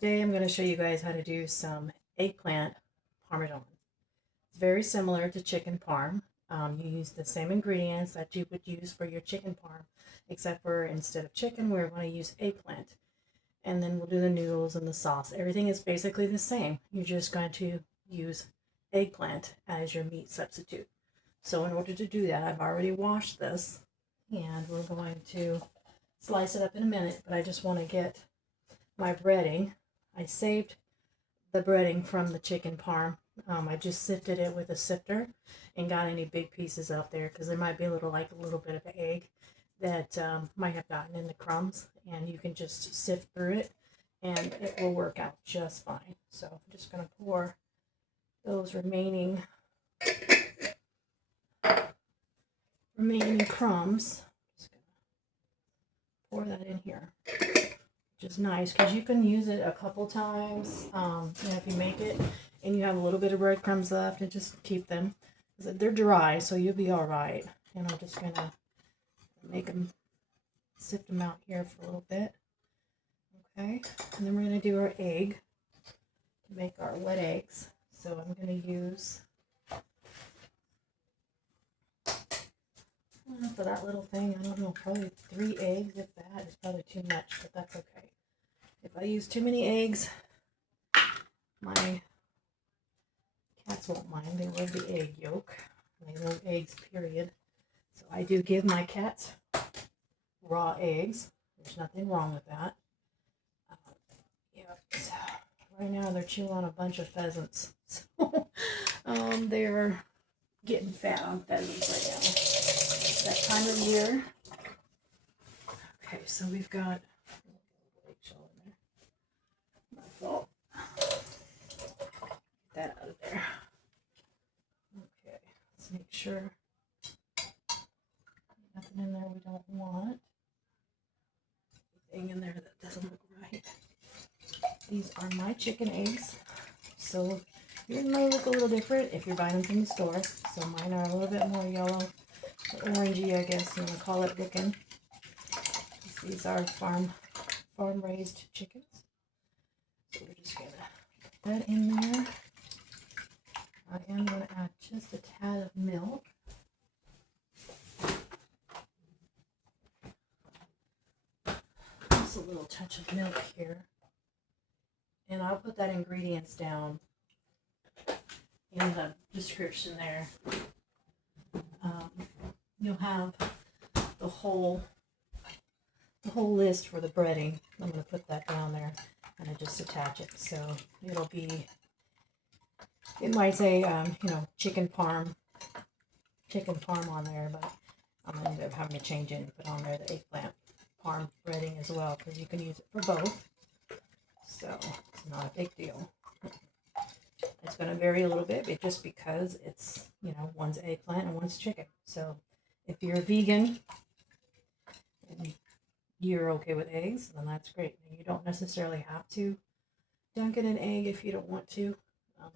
Today I'm going to show you guys how to do some eggplant parmesan. It's very similar to chicken parm. You use the same ingredients that you would use for your chicken parm, except for instead of chicken, we're going to use eggplant. And then we'll do the noodles and the sauce. Everything is basically the same. You're just going to use eggplant as your meat substitute. So in order to do that, I've already washed this, and we're going to slice it up in a minute, but I just want to get my breading. I saved the breading from the chicken parm. I just sifted it with a sifter and got any big pieces out there because there might be a little bit of egg that might have gotten in the crumbs, and you can just sift through it and it will work out just fine. So I'm just going to pour those remaining crumbs. Just going to pour that in here. Which is nice because you can use it a couple times. If you make it and you have a little bit of breadcrumbs left, and just keep them. They're dry, so you'll be all right. And I'm just gonna sift them out here for a little bit. Okay, and then we're gonna do our egg to make our wet eggs. So I'm gonna use for that little thing, I don't know, probably 3 eggs. If that is probably too much, but that's okay. If I use too many eggs, my cats won't mind. They love the egg yolk. They love eggs, period. So I do give my cats raw eggs. There's nothing wrong with that. So right now they're chewing on a bunch of pheasants. So they're getting fat on pheasants right now. That time of year. Okay, so we've got my fault. Get that out of there. Okay, let's make sure nothing in there we don't want. Anything in there that doesn't look right. These are my chicken eggs. So yours might look a little different if you're buying them from the store. So mine are a little bit more yellow, or orangey, I guess you want to call it, looking. These are farm raised chickens. So we're just gonna put that in there. I am gonna add just a tad of milk. Just a little touch of milk here. And I'll put that ingredients down in the description there. You'll have the whole list for the breading. I'm going to put that down there, and I just attach it. So it'll be, it might say, chicken parm on there, but I'm going to end up having to change it and put on there the eggplant parm breading as well, because you can use it for both. So it's not a big deal. It's going to vary a little bit, but just because it's, one's eggplant and one's chicken. So if you're a vegan and you're okay with eggs, then that's great. And you don't necessarily have to dunk it in egg if you don't want to.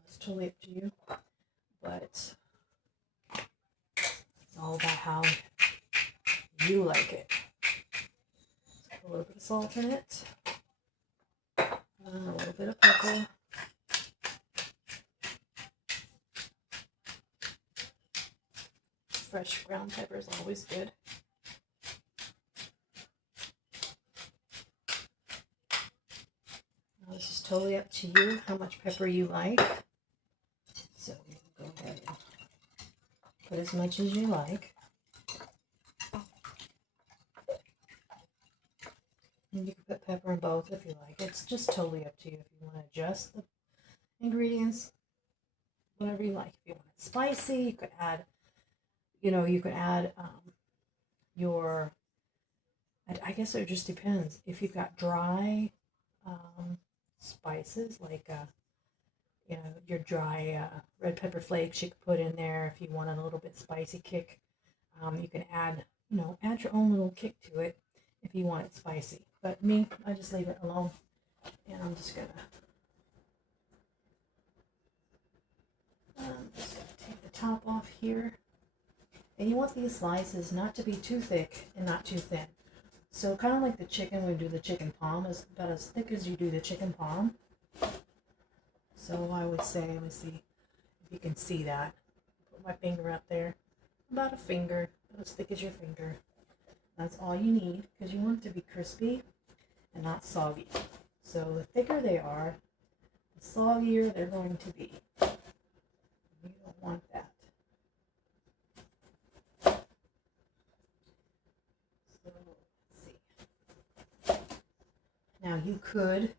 It's totally up to you. But it's all about how you like it. Let's put a little bit of salt in it. A little bit of pepper. Fresh ground pepper is always good. Now this is totally up to you how much pepper you like. So you can go ahead and put as much as you like. And you can put pepper in both if you like. It's just totally up to you if you want to adjust the ingredients, whatever you like. If you want it spicy, you could add, your, I guess it just depends. If you've got dry spices, like, your dry red pepper flakes, you could put in there. If you want a little bit spicy kick, you can add your own little kick to it if you want it spicy. But me, I just leave it alone. And I'm just gonna take the top off here. And you want these slices not to be too thick and not too thin. So kind of like the chicken, we do the chicken palm, is about as thick as you do the chicken palm. So I would say, let me see if you can see that. Put my finger up there, about a finger, about as thick as your finger. That's all you need because you want it to be crispy and not soggy. So the thicker they are, the soggier they're going to be. You don't want that. So let's see. Now you could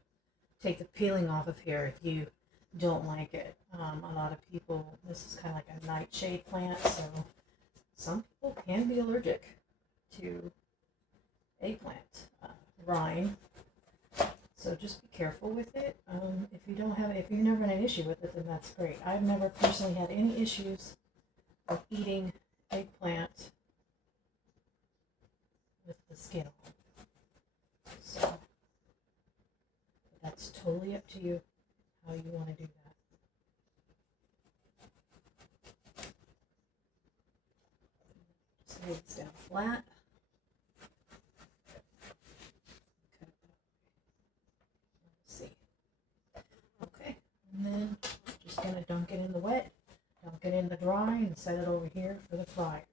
take the peeling off of here if you don't like it. A lot of people, this is kind of like a nightshade plant, so some people can be allergic to eggplant rind. So just be careful with it. If you don't have it, if you've never had an issue with it, then that's great. I've never personally had any issues with eating eggplant with the skin on. So that's totally up to you how you want to do that. Just lay this down flat. And then just going to dunk it in the wet, dunk it in the dry, and set it over here for the fryer.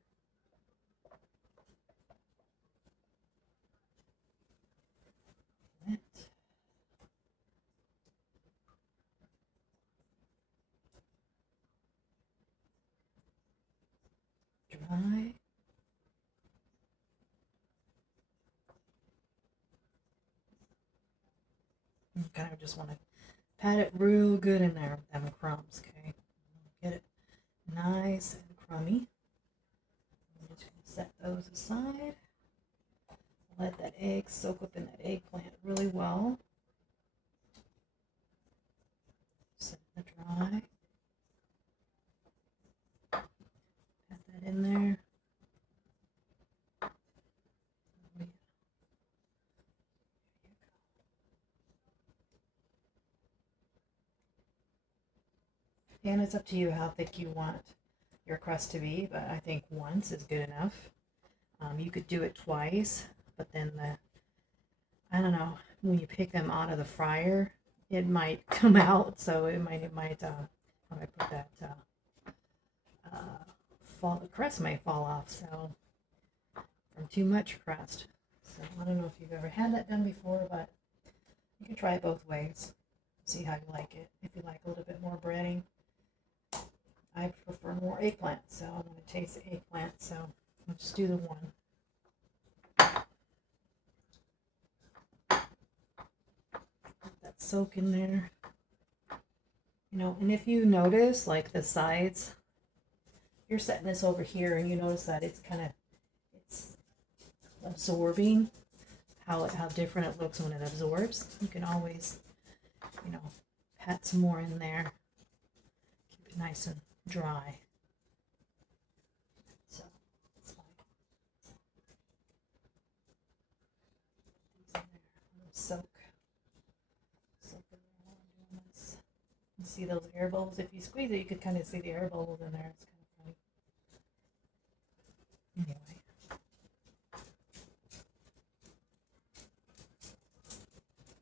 Dry. You kind of just want to pat it real good in there with them crumbs, okay? Get it nice and crummy. I'm just going to set those aside. Let that egg soak up in that eggplant really well. Set it dry. Pat that in there. And it's up to you how thick you want your crust to be, but I think once is good enough. You could do it twice, but then I don't know, when you pick them out of the fryer, it might come out, so how do I put that, the crust may fall off, so from too much crust. So I don't know if you've ever had that done before, but you can try it both ways. See how you like it. If you like a little bit more breading, I prefer more eggplant, so I'm going to taste the eggplant, so I'll just do the one. Let that soak in there. You know, and if you notice, like the sides, you're setting this over here, and you notice that it's absorbing, how different it looks when it absorbs. You can always, you know, pat some more in there. Keep it nice and dry. So it's fine. These in there. Soak it while I'm doing this. You see those air bubbles? If you squeeze it, you could kind of see the air bubbles in there. It's kind of funny. Anyway.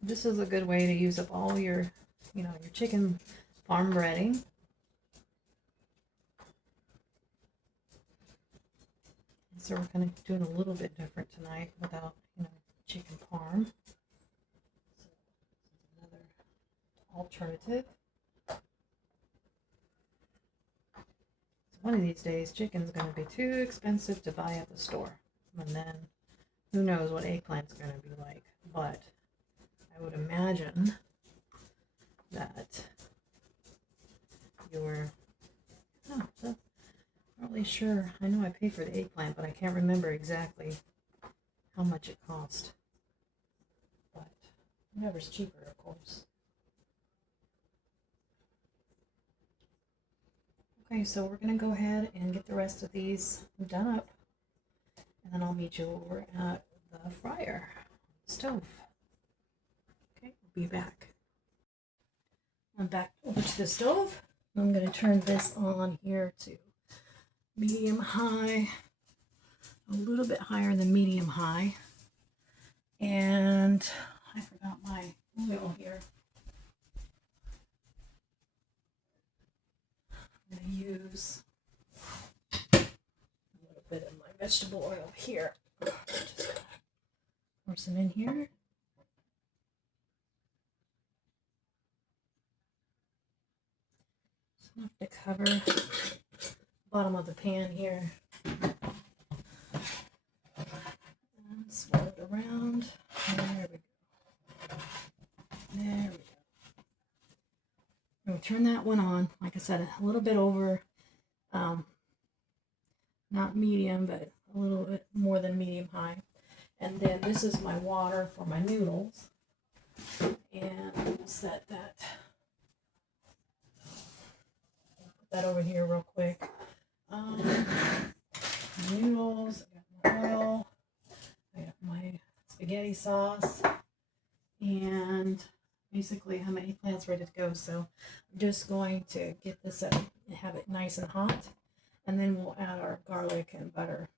This is a good way to use up all your, your chicken parm breading. So we're kind of doing a little bit different tonight without, chicken parm. So this is another alternative. One of these days, chicken's going to be too expensive to buy at the store. And then who knows what eggplant's going to be like. But I would imagine that not really sure. I know I paid for the eggplant, but I can't remember exactly how much it cost. But whatever's cheaper, of course. Okay, so we're going to go ahead and get the rest of these done up. And then I'll meet you over at the fryer stove. Okay, we'll be back. I'm back over to the stove. I'm going to turn this on here to medium high, a little bit higher than medium high. And I forgot my oil here. I'm going to use a little bit of my vegetable oil here. Just pour some in here. Just enough to cover the bottom of the pan here. And swirl it around. There we go. There we go. I'm going to turn that one on. Like I said, a little bit over, not medium, but a little bit more than medium high. And then this is my water for my noodles. And we'll set that. Put that over here real quick. Noodles, I got my oil, I got my spaghetti sauce, and basically I have my eggplants ready to go. So I'm just going to get this up and have it nice and hot, and then we'll add our garlic and butter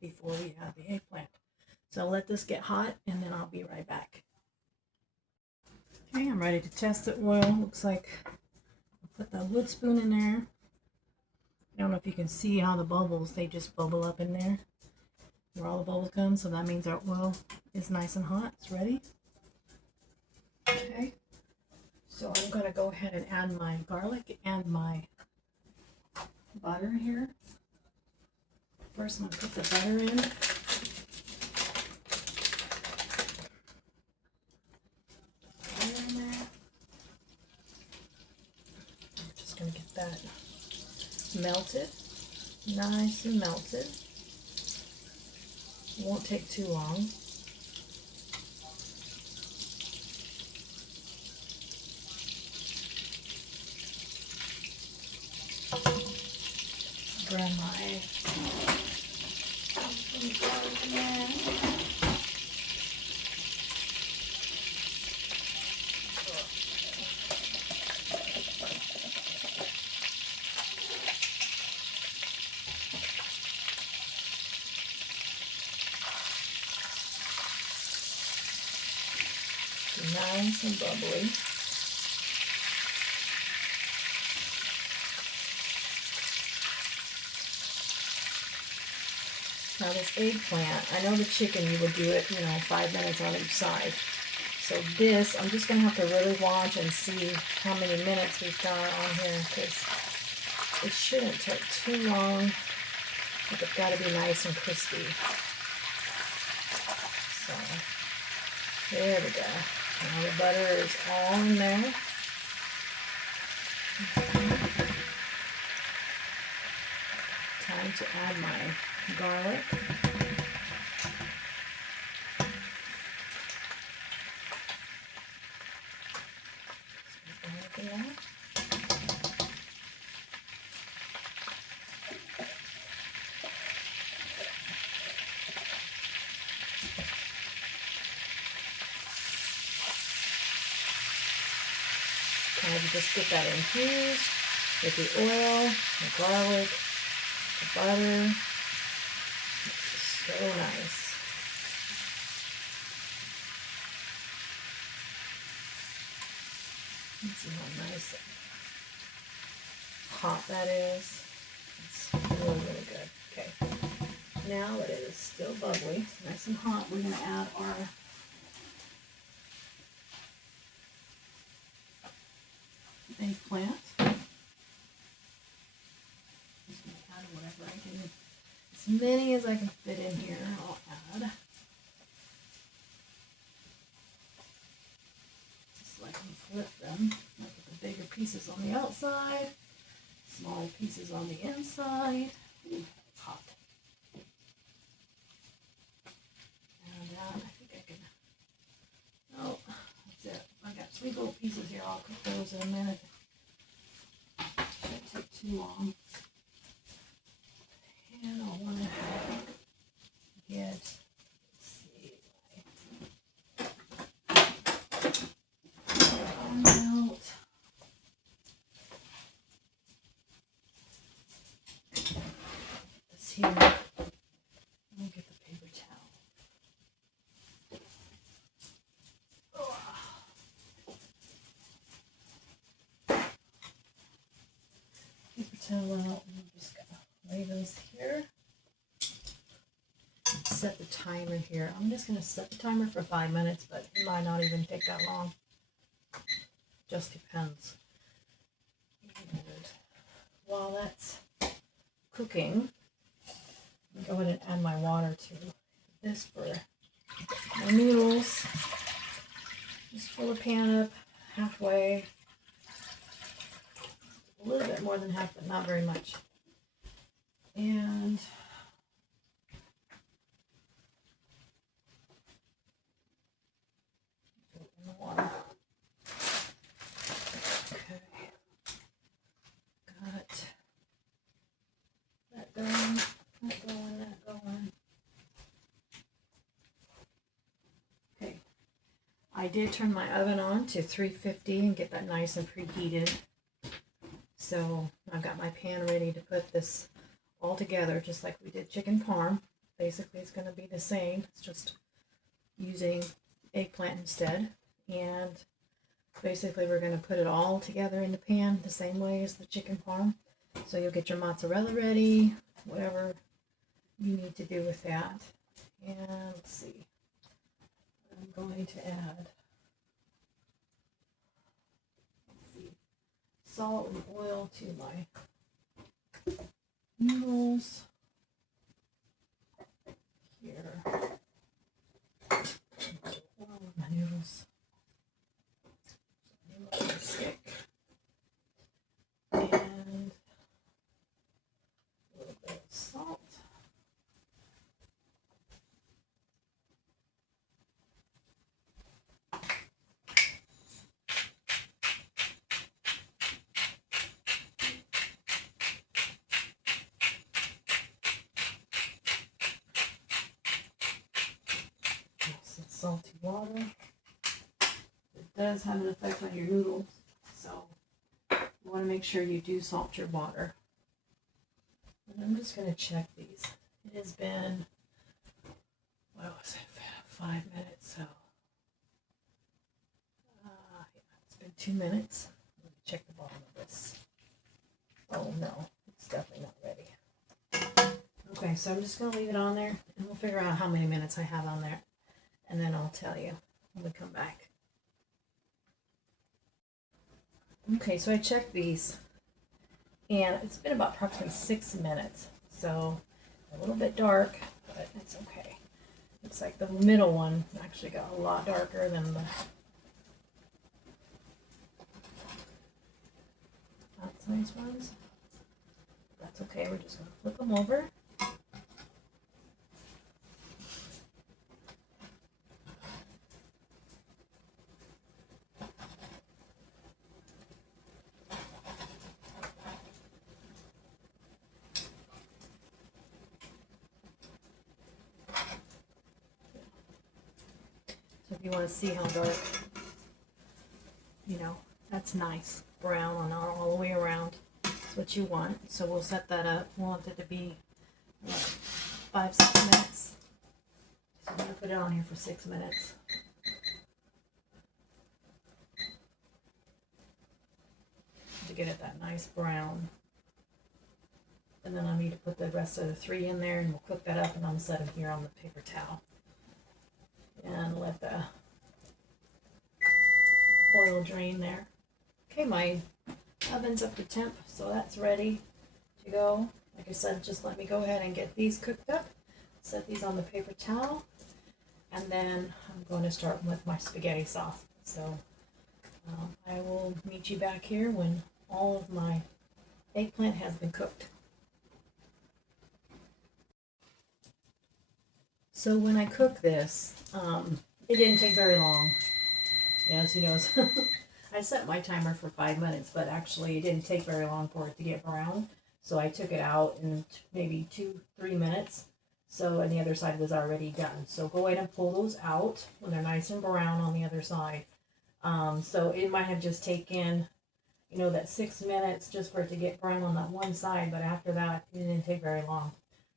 before we add the eggplant. So I'll let this get hot and then I'll be right back. Okay, I'm ready to test the oil. Looks like I'll put the wood spoon in there. I don't know if you can see how the bubbles, they just bubble up in there where all the bubbles come. So that means our oil is nice and hot. It's ready. Okay, so I'm going to go ahead and add my garlic and my butter here. First, I'm going to put the butter in. Butter in there. I'm just going to get that melted, nice and melted. It won't take too long. Grab my garlic in there. Nice and bubbly. Now this eggplant, I know the chicken you would do it, 5 minutes on each side. So this, I'm just going to have to really watch and see how many minutes we've got on here, because it shouldn't take too long, but it's got to be nice and crispy. So, there we go. Now the butter is all in there. Time to add my garlic. Kind of just get that infused with the oil, the garlic, the butter. It's so nice. Let's see how nice and hot that is. It's really, really good. Okay. Now that it is still bubbly, nice and hot, we're going to add our eggplant. Just going to add whatever I can, as many as I can fit in here, I'll add. Just so I can flip them. I'll put the bigger pieces on the outside, small pieces on the inside. Ooh, it's hot. And I think I can, oh, that's it. I got 3 little pieces here. I'll cook those in a minute. Shouldn't take too long. And I'll want to get, let's see, out. This here. I'll get the paper towel. So I'm just gonna lay those here. Set the timer here. I'm just gonna set the timer for 5 minutes, but it might not even take that long. Just depends. And while that's cooking, I'm going to go ahead and add my water to this for my noodles. Just fill the pan up halfway. A little bit more than half, but not very much. And in the water. Okay. Got that going, that going, that going. Okay. I did turn my oven on to 350 and get that nice and preheated. So I've got my pan ready to put this all together, just like we did chicken parm. Basically, it's going to be the same. It's just using eggplant instead. And basically, we're going to put it all together in the pan the same way as the chicken parm. So you'll get your mozzarella ready, whatever you need to do with that. And let's see. I'm going to add salt and oil to my noodles here. Oil in my noodles. Stick. And a little bit of salt. Salty water. It does have an effect on your noodles, so you want to make sure you do salt your water. And I'm just going to check these. It has been, what was it, 5 minutes, so yeah, it's been 2 minutes. Let me check the bottom of this. Oh no, it's definitely not ready. Okay, so I'm just going to leave it on there, and we'll figure out how many minutes I have on there. And then I'll tell you when we come back. Okay, so I checked these, and it's been about approximately 6 minutes. So a little bit dark, but it's okay. Looks like the middle one actually got a lot darker than the outside ones. That's okay, we're just going to flip them over. So if you want to see how dark, that's nice. Brown on all the way around. That's what you want. So we'll set that up. We want it to be 5-6 minutes. So I'm going to put it on here for 6 minutes. To get it that nice brown. And then I need to put the rest of the 3 in there, and we'll cook that up, and I'm going to set them here on the paper towel. And let the oil drain there. Okay, my oven's up to temp, so that's ready to go. Like I said, just let me go ahead and get these cooked up. Set these on the paper towel, and then I'm going to start with my spaghetti sauce. So I will meet you back here when all of my eggplant has been cooked. So when I cook this, it didn't take very long. As you know, I set my timer for 5 minutes, but actually it didn't take very long for it to get brown. So I took it out in maybe 2-3 minutes. So, and the other side was already done. So go ahead and pull those out when they're nice and brown on the other side. So it might have just taken, that 6 minutes just for it to get brown on that one side. But after that, it didn't take very long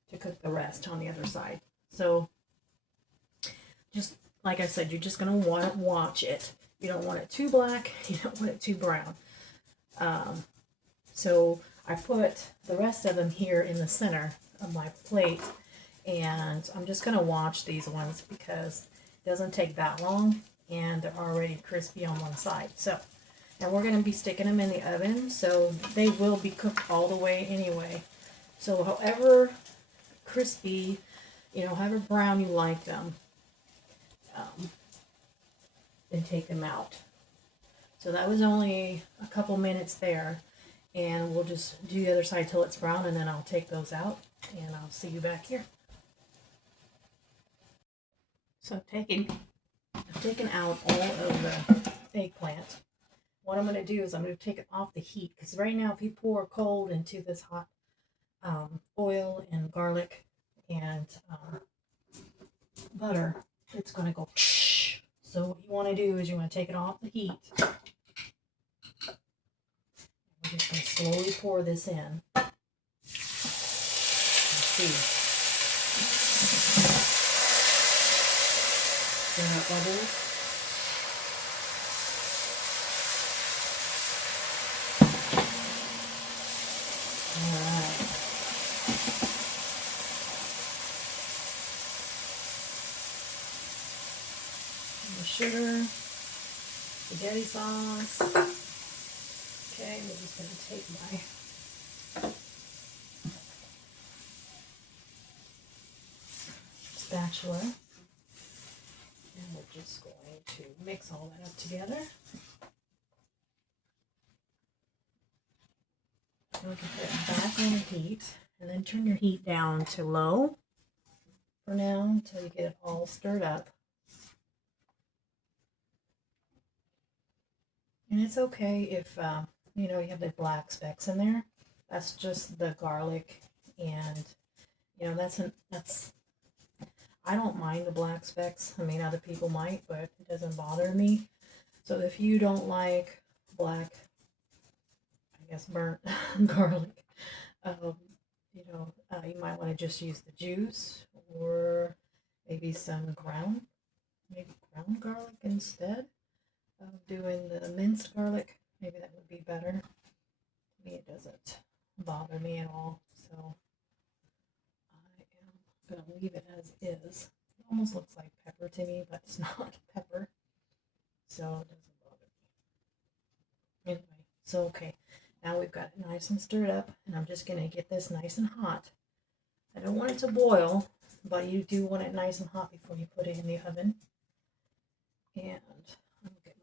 to cook the rest on the other side. So just like I said, you're just going to want to watch it. You don't want it too black. You don't want it too brown. So I put the rest of them here in the center of my plate, and I'm just going to watch these ones because it doesn't take that long and they're already crispy on one side. So, and we're going to be sticking them in the oven, so they will be cooked all the way anyway. So however crispy, however brown you like them, then take them out. So that was only a couple minutes there, and we'll just do the other side till it's brown, and then I'll take those out, and I'll see you back here. So I've taken out all of the eggplant. What I'm going to do is I'm going to take it off the heat, because right now if you pour cold into this hot oil and garlic and butter, it's going to go shh. So what you want to do is you want to take it off the heat. We're just going to slowly pour this in. Let's see. See how it bubbles? Alright. The sugar, spaghetti sauce. Okay, we're just going to take my spatula, and we're just going to mix all that up together. And we can put it back on the heat, and then turn your heat down to low for now until you get it all stirred up. And it's okay if you have the black specks in there. That's just the garlic, and that's I don't mind the black specks. I mean, other people might, but it doesn't bother me. So if you don't like black, I guess burnt garlic, you might want to just use the juice, or maybe some ground garlic instead of doing the minced garlic. Maybe that would be better. To me, it doesn't bother me at all. So I am going to leave it as is. It almost looks like pepper to me, but it's not pepper. So it doesn't bother me. Anyway, so okay. Now we've got it nice and stirred up, and I'm just going to get this nice and hot. I don't want it to boil, but you do want it nice and hot before you put it in the oven. And I'm going to get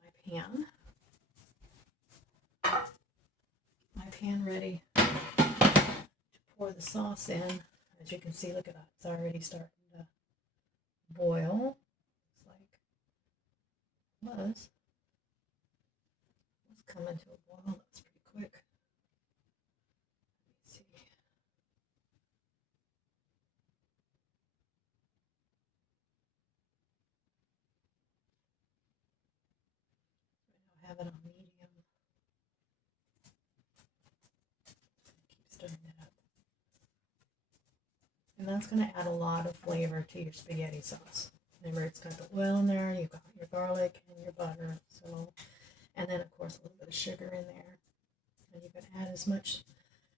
my pan ready to pour the sauce in. As you can see, look at that. It's already starting to boil. Looks like it's coming to a boil. That's pretty quick. Let's see. I have it on medium. Keep stirring it up. And that's going to add a lot of flavor to your spaghetti sauce. Remember, it's got the oil in there, you've got your garlic and your butter, and then of course a little bit of sugar in there. And you can add as much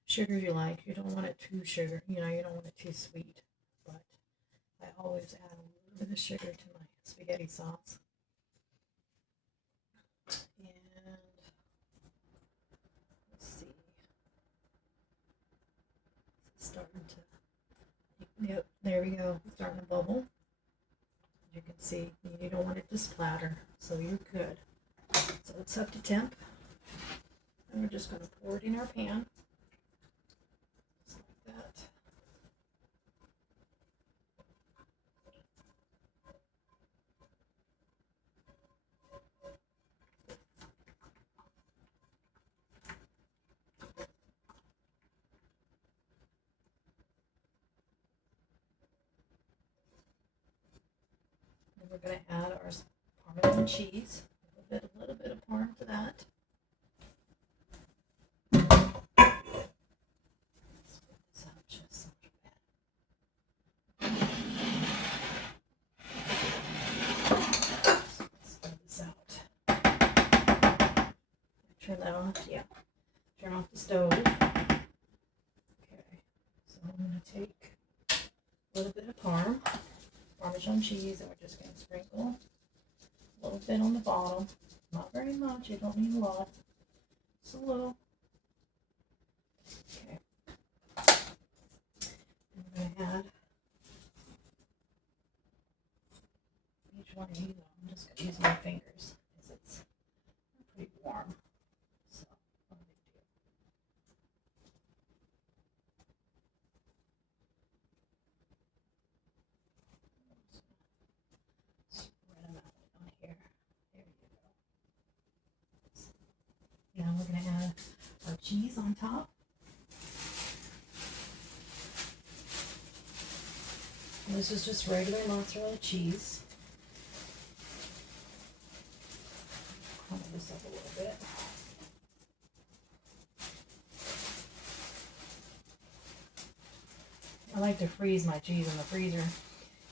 sugar you like. You don't want it too sugar, you don't want it too sweet. But I always add a little bit of sugar to my spaghetti sauce. And let's see. It's starting to, yep, there we go. It's starting to bubble. You can see you don't want it to splatter, so you're good. So it's up to temp, and we're just going to pour it in our pan, just like that. And we're going to add our Parmesan cheese. A little bit of parm to that. Spread this out just so bad. Spread this out. Turn that off. Yeah. Turn off the stove. I'm going to take a little bit of Parmesan cheese, and we're just going to sprinkle a little bit on the bottom. Not very much, you don't need a lot. Just a little. Okay. And we're going to add each one of these. I'm just going to use my fingers because it's pretty warm. So, no big deal. Spread them out on here. There you go. Now we're going to add our cheese on top. And this is just regular mozzarella cheese. Crumble this up a little bit. I like to freeze my cheese in the freezer,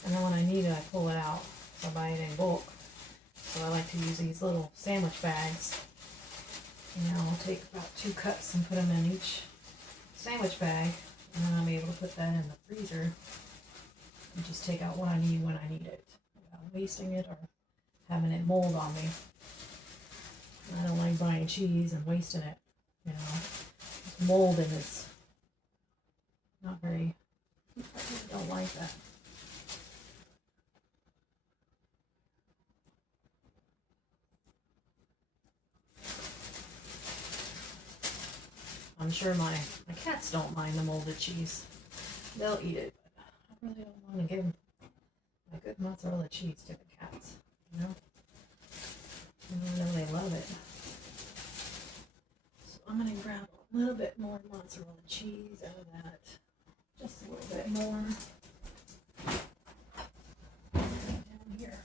and then when I need it, I pull it out. So I buy it in bulk. So I like to use these little sandwich bags. And now I'll take about 2 cups and put them in each sandwich bag, and then I'm able to put that in the freezer and just take out what I need when I need it, without wasting it or having it mold on me. I don't like buying cheese and wasting it, you know. It's mold and it's not very, I really don't like that. I'm sure my cats don't mind the molded cheese. They'll eat it, but I really don't want to give my good mozzarella cheese to the cats, you know. I know they love it. So I'm going to grab a little bit more mozzarella cheese out of that. Just a little bit more. Down here.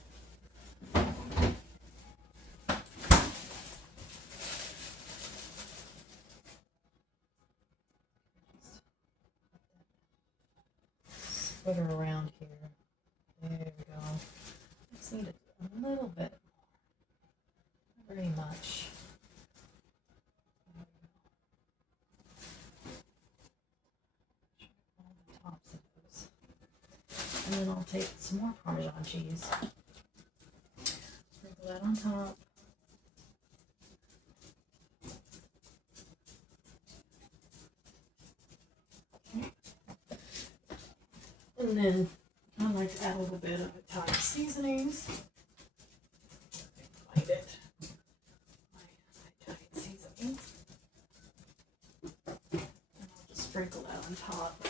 Spread her around here. There we go. Just need a little bit. Not very much. All the tops of those. And then I'll take some more Parmesan cheese. Sprinkle that on top. Okay. And then I like to add a little bit of Italian seasonings. Find it. My Italian seasonings. And I'll just sprinkle that on top.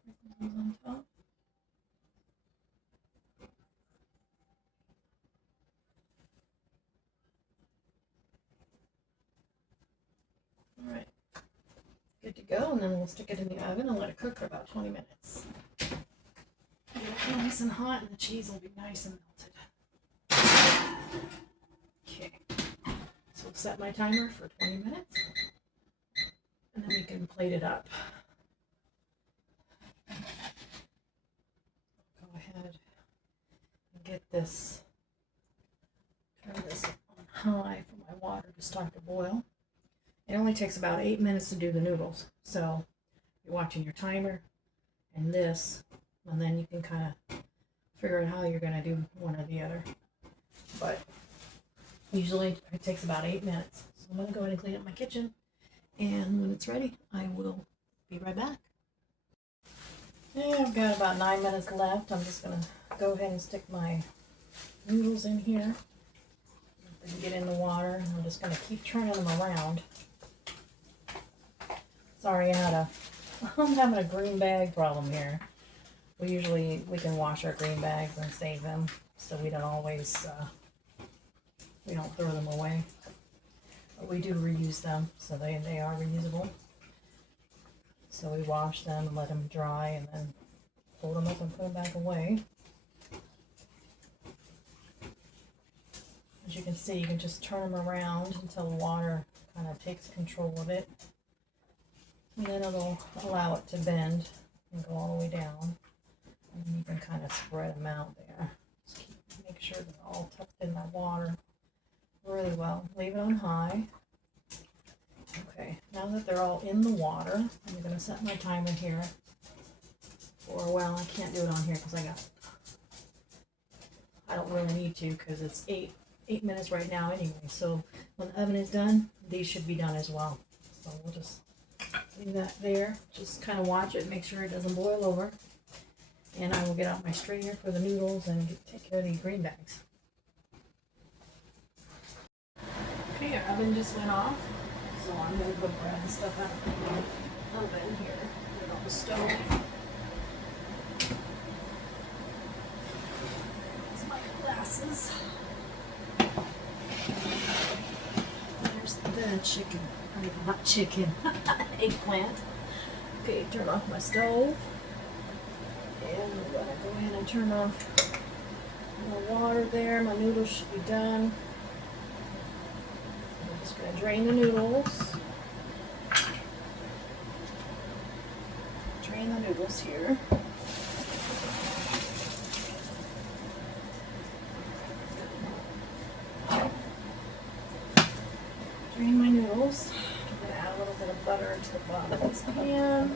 Sprinkle those on top. All right. Good to go, and then we'll stick it in the oven and let it cook for about 20 minutes. Get it nice and hot, and the cheese will be nice and melted. Okay, so we'll set my timer for 20 minutes, and then we can plate it up. Go ahead and get this, turn this on high for my water to start to boil. It only takes about 8 minutes to do the noodles, so you're watching your timer and this, and then you can kind of figure out how you're going to do one or the other. But usually it takes about 8 minutes. So I'm going to go ahead and clean up my kitchen, and when it's ready, I will be right back. Yeah, I've got about 9 minutes left. I'm just going to go ahead and stick my noodles in here. They get in the water, and I'm just going to keep turning them around. Sorry, I'm having a green bag problem here. We can wash our green bags and save them, so we don't always, we don't throw them away. But we do reuse them, so they are reusable. So we wash them and let them dry, and then fold them up and put them back away. As you can see, you can just turn them around until the water kind of takes control of it. And then it'll allow it to bend and go all the way down. And then you can kind of spread them out there. Just make sure they're all tucked in that water. really well. Leave it on high. Okay, now that they're all in the water, I'm going to set my timer here for, well, I can't do it on here because I don't really need to because it's 8 minutes right now anyway. So when the oven is done, these should be done as well. So we'll just leave that there. Just kind of watch it, make sure it doesn't boil over. And I will get out my strainer for the noodles and take care of these green bags. Okay, our oven just went off. So I'm going to put bread and stuff out of the oven here. Put it on the stove. There's my glasses. There's the chicken. I mean, not chicken. Eggplant. Okay, turn off my stove. And I'm going to go ahead and turn off the water there. My noodles should be done. I'm just going to drain the noodles. Drain the noodles here. Drain my noodles. I'm going to add a little bit of butter to the bottom of this pan.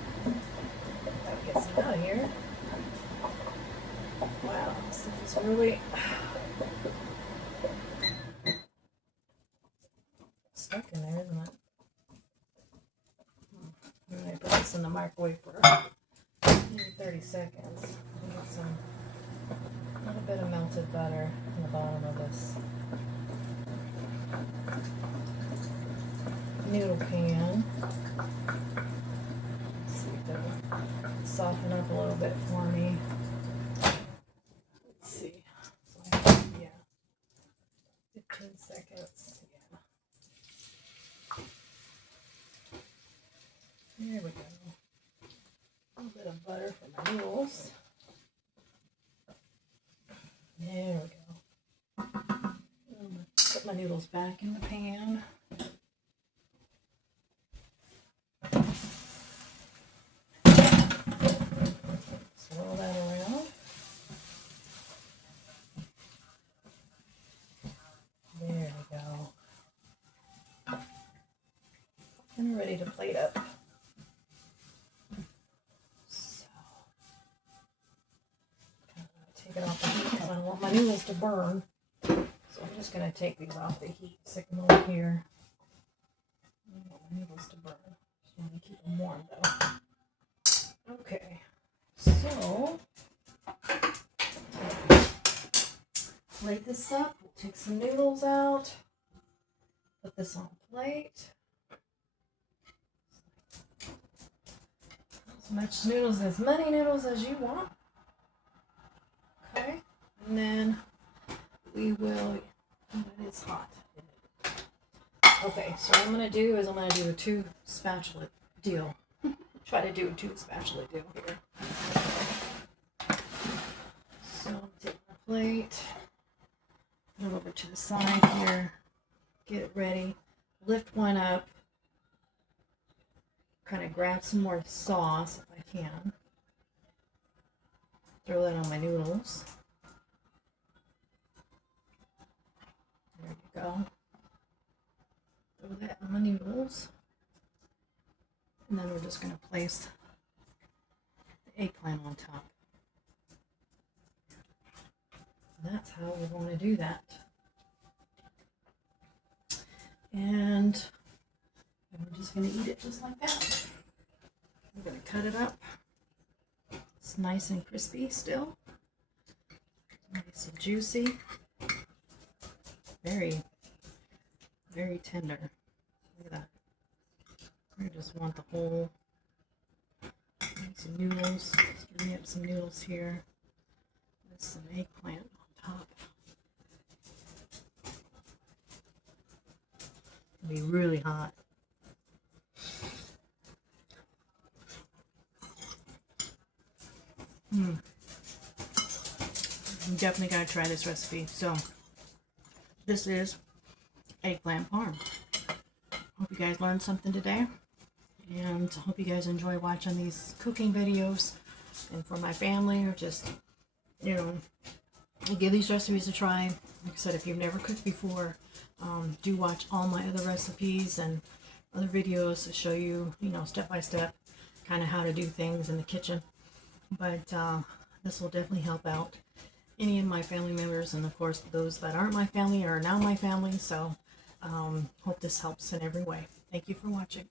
That gets it out of here. Wow, this stuff is really stuck in there, isn't it? I'm going to put this in the microwave for maybe 30 seconds. I'll get a little bit of melted butter in the bottom of this noodle pan. Let's see if it'll soften up a little bit for me. Let's see. So, yeah. 15 seconds. Yeah. There we go. A little bit of butter for my noodles. There we go. I'm going to put my noodles back in the pan. Swirl that around. There we go. And we're ready to plate up. So, take it off the heat because I don't want my noodles to burn. So I'm just going to take these off the heat, stick them over here. I don't want my noodles to burn. Just want to keep them warm though. Okay, so plate this up. We'll take some noodles out. Put this on a plate. As many noodles as you want. Okay, and then we will. Oh, it is hot. Okay, so what I'm gonna do is I'm gonna do a 2 spatula deal. Try to do a 2 spatula deal here. So I'll take my plate, put it over to the side here, get it ready, lift one up, kind of grab some more sauce if I can, throw that on my noodles. There you go. Throw that on my noodles. And then we're just going to place the eggplant on top. And that's how we're going to do that. And we're just going to eat it just like that. We're going to cut it up. It's nice and crispy still. Nice and juicy. Very, very tender. Look at that. I just want the whole, some noodles, stir me up some noodles here, with some eggplant on top. It'll be really hot. I'm definitely gotta try this recipe. So, this is eggplant parm. Hope you guys learned something today. And hope you guys enjoy watching these cooking videos. And for my family, or just, you know, give these recipes a try. Like I said, if you've never cooked before, Do watch all my other recipes and other videos to show you, step by step, kind of how to do things in the kitchen. But this will definitely help out any of my family members, and of course those that aren't my family are now my family. So hope this helps in every way. Thank you for watching.